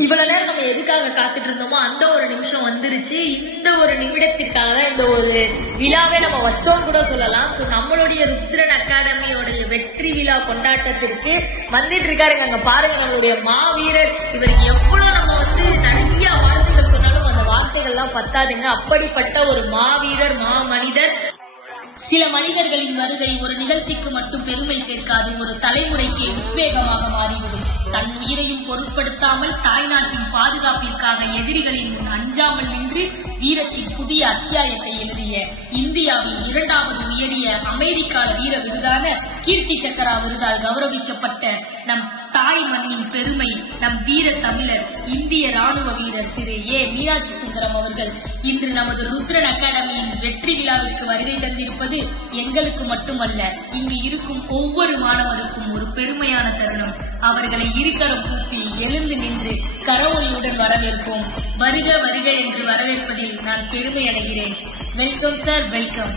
இவ்வளவு நேரம் நம்ம எதுக்காக காத்துட்டு இருந்தோமோ அந்த ஒரு நிமிஷம் வந்துருச்சு. இந்த ஒரு நிமிடத்திற்காக இந்த ஒரு விழாவே நம்ம வச்சோம் கூட சொல்லலாம். ஸோ நம்மளுடைய ருத்ரன் அகாடமியோடைய வெற்றி விழா கொண்டாட்டத்திற்கு வந்துட்டு இருக்காருங்க. அங்க பாருங்க நம்மளுடைய மாவீரர். இவருக்கு எவ்வளவு நம்ம நிறைய வார்த்தைகள் சொன்னாலும் அந்த வார்த்தைகள்லாம் பத்தாதுங்க. அப்படிப்பட்ட ஒரு மாவீரர், மாமனிதர். சில மனிதர்களின் வருகை ஒரு நிகழ்ச்சிக்கு மட்டும் பெருமை சேர்க்காது, ஒரு தலைமுறைக்கு உத்வேகமாக மாறிவிடும். தன் உயிரையும் பொருட்படுத்தாமல் தாய்நாட்டின் பாதுகாப்பிற்காக எதிரிகளின் முன் அஞ்சாமல் நின்று வீரத்தின் புதிய அத்தியாயத்தை எழுதிய இந்தியாவின் 2வது உயரிய அமெரிக்கால வீர விருதான கீர்த்தி சக்கரா விருதால் கௌரவிக்கப்பட்ட நம் தாய் மண்ணின் பெருமை, நம் வீர தமிழர் இந்திய ராணுவ வீரர் திரு ஏ மீனாட்சி சுந்தரம் அவர்கள் இன்று நமது ருத்ரன் அகாடமியின் வெற்றி விழாவிற்கு வருகை தந்திருப்பது எங்களுக்கு மட்டுமல்ல, இங்கு இருக்கும் ஒவ்வொரு மாணவருக்கும் ஒரு பெருமையான தருணம். அவர்களை இருக்கரம் கூப்பி எழுந்து நின்று கரவொலியுடன் வரவேற்போம். வருக வருக என்று வரவேற்பதில் நான் பெருமை அடைகிறேன். Welcome sir, welcome.